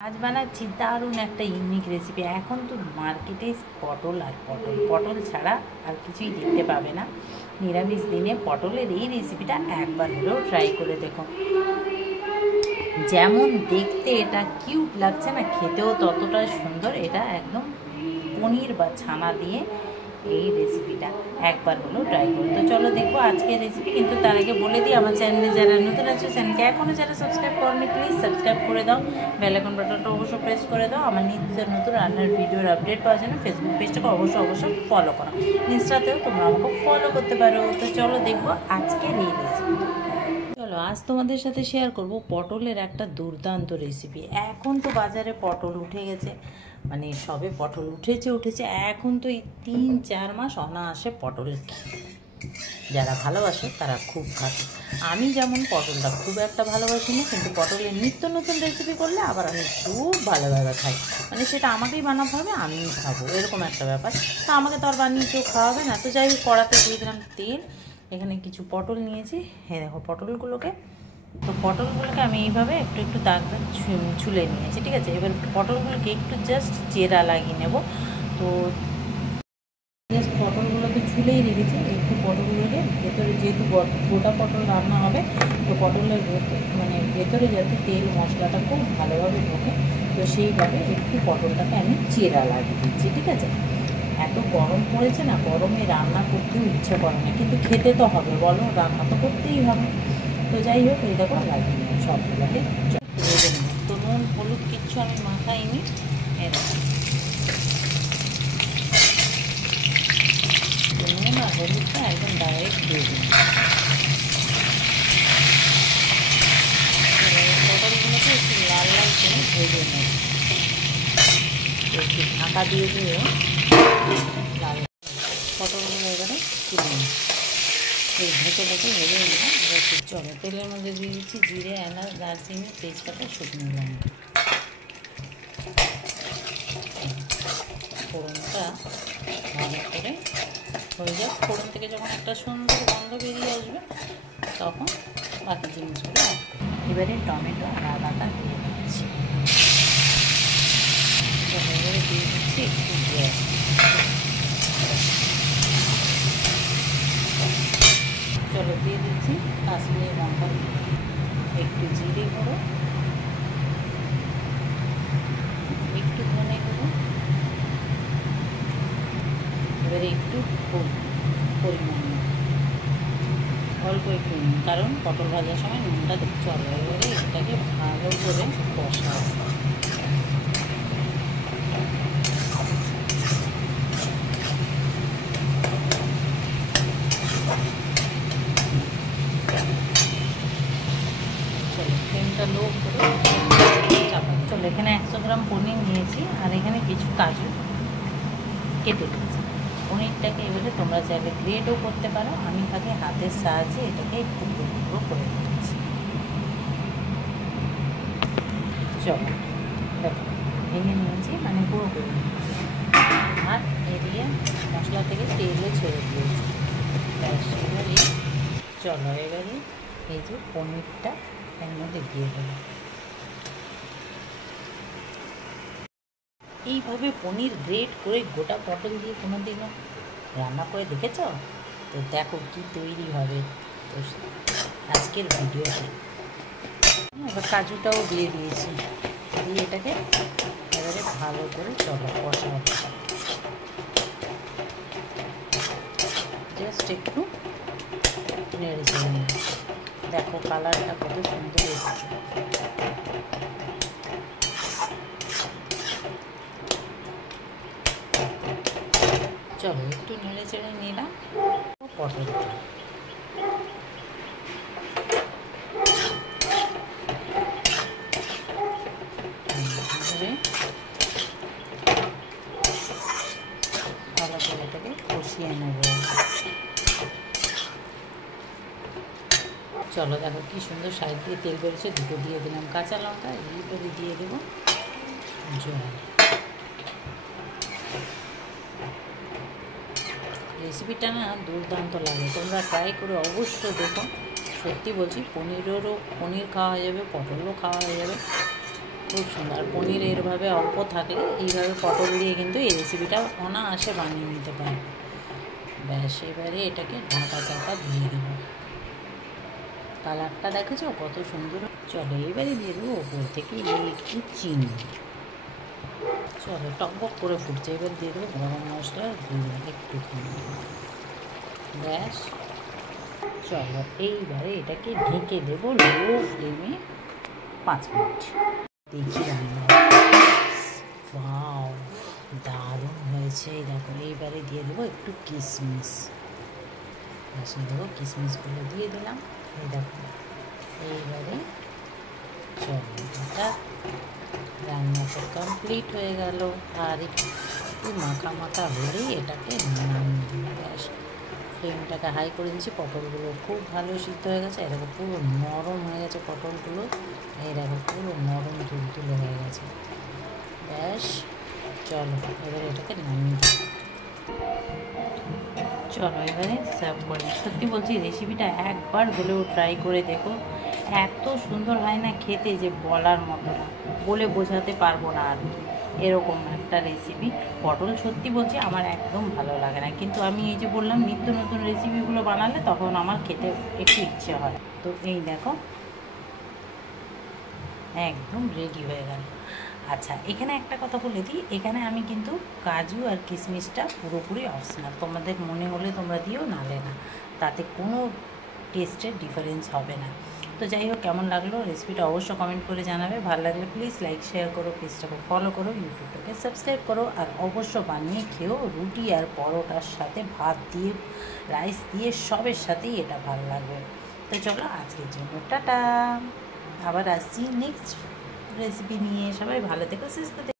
আজ বানাচ্ছি দারুণ একটা ইউনিক রেসিপি। এখন তো মার্কেটে পটল আর পটল, পটল ছাড়া আর কিছুই দেখতে পাবে না। নিরামিষ দিনে পটলের এই রেসিপিটা একবার হলেও ট্রাই করে দেখো। যেমন দেখতে এটা কিউট লাগছে না, খেতেও ততটা সুন্দর। এটা একদম পনির বা ছানা দিয়ে এই রেসিপিটা একবার হলেও ট্রাই করো। তো চলো দেখবো আজকের রেসিপি। কিন্তু তার আগে বলে দিই, আমার চ্যানেলে যারা নতুন আছে, চ্যানেলকে এখনও যারা সাবস্ক্রাইব করনি প্লিজ সাবস্ক্রাইব করে দাও, বেল আইকন বাটনটা অবশ্যই প্রেস করে দাও। আমার নিত্য নতুন রান্নার ভিডিওর আপডেট পাওয়ার জন্য ফেসবুক পেজটাকে অবশ্যই ফলো করো। ইনস্টাতেও তোমরা আমাকে ফলো করতে পারো। তো চলো দেখবো আজকের এই রেসিপিটা। চলো আজ তোমাদের সাথে শেয়ার করব পটলের একটা দুর্দান্ত রেসিপি। এখন তো বাজারে পটল উঠে গেছে, মানে সবে পটল উঠেছে। এখন তো এই 3-4 মাস অনায়াসে পটল যারা ভালোবাসে তারা খুব খাবে। আমি যেমন পটলটা খুব একটা ভালোবাসি না, কিন্তু পটলের নিত্য নতুন রেসিপি করলে আবার আমি খুব ভালোভাবে খাই। মানে সেটা আমাকেই বানাতে হবে, আমিই খাবো, এরকম একটা ব্যাপার। তা আমাকে তো আর বানিয়ে কেউ খাওয়াবে না। তো যাই হোক, কড়াতে দিয়ে দিলাম তেল। এখানে কিছু পটল নিয়েছি। হ্যাঁ দেখো পটলগুলোকে আমি এইভাবে একটু দাগ ছুলে নিয়েছি, ঠিক আছে। এবার পটলগুলোকে একটু জাস্ট চেরা লাগিয়ে নেব। তো জাস্ট পটলগুলোকে ছুলেই রেখেছি। একটু পটলগুলোকে ভেতরে, যেহেতু গোটা পটল রান্না হবে, তো পটলের ভেতরে যাতে তেল মশলাটা খুব ভালোভাবে ঢোকে, তো সেইভাবে একটু পটলটাকে আমি চেরা লাগিয়ে দিচ্ছি, ঠিক আছে। এত গরম পড়েছে না, গরমে রান্না করতেও ইচ্ছে করে না, কিন্তু খেতে তো হবে, বলো, রান্না তো করতেই হবে। তো যাই হোক, এই দেখো লাগিয়ে নিই সবগুলোকে। তো নুন হলুদ কিচ্ছু আমি মাখাইনি। এরকম নুন আর হলুদটা একদম ডাইরেক্ট দিয়ে দিন। পটলগুলোকে একটু লাল করে ভেজে নেব। একটু ঢাকা দিয়ে লাল পটলগুলো এবারে তুলে নিই। এই ভেজে ভেজে নিলাম। এবার চলো তেলের মধ্যে দিয়ে দিচ্ছি জিরে, এলাচ, দারচিনি, তেজপাতা, শুকনো লঙ্কা। ফোড়নটা ভালো করে হয়ে যাক। ফোড়ন থেকে যখন একটা সুন্দর গন্ধ বেরিয়ে আসবে, তখন বাকি জিনিসগুলো অ্যাড করব। এবারে টমেটো আর আদাটা দিয়ে দিচ্ছি। এবারে দিয়ে দিচ্ছি একটু গ্যাস। চলো দিয়ে দিচ্ছি কাশ্মীরি লঙ্কা, একটু জিরে গুঁড়ো, একটু ধনে গুঁড়ো, এবারে একটু পরিমাণ অল্প একটু নুন, কারণ পটল ভাজার সময় নুনটা দিতে চলে। এবারে এটাকে ভালো করে কষাও। চলো ফ্লেমটা লো করে চাপা। চলো এখানে 100 গ্রাম পনির নিয়েছি, আর এখানে কিছু কাজু কেটে দিয়েছি। পনিরটাকে এবারে তোমরা চাইলে গ্রেডও করতে পারো, আমি তাকে হাতের সাহায্যে এটাকে একটু গুঁড়ো করে দিচ্ছি। চলো দেখো ভেঙে নিয়েছি, মানে গুঁড়ো করে নিয়েছি। আর এদিকে মশলা থেকে তেলও ছেড়ে দিয়েছি। এবারে চলো এবারে এই যে পনিরটা এর মধ্যে দিয়ে দেবো। এইভাবে পনির গ্রেট করে গোটা পটল দিয়ে কোনো দিনও রান্না করে দেখেছ? তো দেখো কি তৈরি হবে তো আজকের ভিডিওতে। এবার কাজুটাও দিয়ে দিয়েছি, দিয়ে এটাকে এবারে ভালো করে চলো কষাবো। জাস্ট একটু নেড়ে চেড়ে নিই। দেখো কালারটা কত সুন্দর এসেছে। চলো একটু নেড়ে চেড়ে নিলাম পটলটা। ভালো করে এটাকে কষিয়ে নেব। চলো দেখো কি সুন্দর সাইড দিয়ে তেল বেরোচ্ছে। দুটো দিয়ে দিলাম কাঁচা লঙ্কা, এইভাবে দিয়ে দেবো জল। রেসিপিটা না দুর্দান্ত লাগে, তোমরা ট্রাই করে অবশ্য দেখো। সত্যি বলছি, পনির খাওয়া হয়ে যাবে, পটলও খাওয়া হয়ে যাবে। খুব সুন্দর। পনির এরভাবে অল্প থাকলে এইভাবে পটল দিয়ে কিন্তু এই রেসিপিটা অনায়াসে বানিয়ে নিতে পারে। ব্যাস, এবারে এটাকে ঢাকা চাপা দিয়ে দেবো। কালারটা দেখেছো কত সুন্দর। চলো এবারে দিয়ে দেবো ওপর থেকে একটু চিনি। চলো টকবক করে ফুটছে, এবার দিয়ে দেবো গরম মশলার গুঁড়ো একটুখানি। ব্যাস, চলো এইবারে এটাকে ঢেকে দেবো লো ফ্লেমে 5 মিনিট। দেখি রান্না। ওয়াও, দারুণ হয়েছে। এই দেখো, এইবারে দিয়ে দেবো একটু কিশমিশ। আসলে দেখো কিশমিশগুলো দিয়ে দিলাম। এই দেখো, এইবারে চলো এটা রান্নাটা কমপ্লিট হয়ে গেল। আর একটু মাখা মাখা হলেই এটাকে নামিয়ে দিই। ব্যাস, ফ্লেমটাকে হাই করে দিয়েছি। পটলগুলো খুব ভালো সিদ্ধ হয়ে গেছে। এই দেখো পুরো নরম হয়ে গেছে পটলগুলো। এই দেখো পুরো নরম তুলতুলে হয়ে গেছে। ব্যাস, চলো এবারে এটাকে নামিয়ে দিই। চলো এবারে সার্ভ করি। সত্যি বলছি রেসিপিটা একবার হলেও ট্রাই করে দেখো। এত সুন্দর হয় না খেতে যে বলার মতো না, বলে বোঝাতে পারবো না আর কি। এরকম একটা রেসিপি পটল সত্যি বলছি আমার একদম ভালো লাগে না, কিন্তু আমি এই যে বললাম নিত্য নতুন রেসিপিগুলো বানালে তখন আমার খেতে একটু ইচ্ছে হয়। তো এই দেখো একদম রেডি হয়ে গেল। আচ্ছা, এখানে একটা কথা বলে দিই, এখানে আমি কিন্তু কাজু আর কিশমিশটা পুরোপুরি অপশনাল, তোমাদের মনে হলে তোমরা দিও, নালে না, তাতে কোনো টেস্টের ডিফারেন্স হবে না। তো যাই হোক, কেমন লাগলো রেসিপিটা অবশ্য কমেন্ট করে জানাবে। ভালো লাগলে প্লিজ লাইক শেয়ার করো, পেজটাকে ফলো করো, ইউটিউবটাকে সাবস্ক্রাইব করো। আর অবশ্য বানিয়ে খেও, রুটি আর পরোটার সাথে, ভাত দিয়ে, রাইস দিয়ে, সবের সাথেই এটা ভালো লাগবে। তো চলো আজকের জন্য টাটা, আবার আসছি নেক্সট রেসিপি নিয়ে। সবাই ভালো থেকো, সুস্থ থেকো।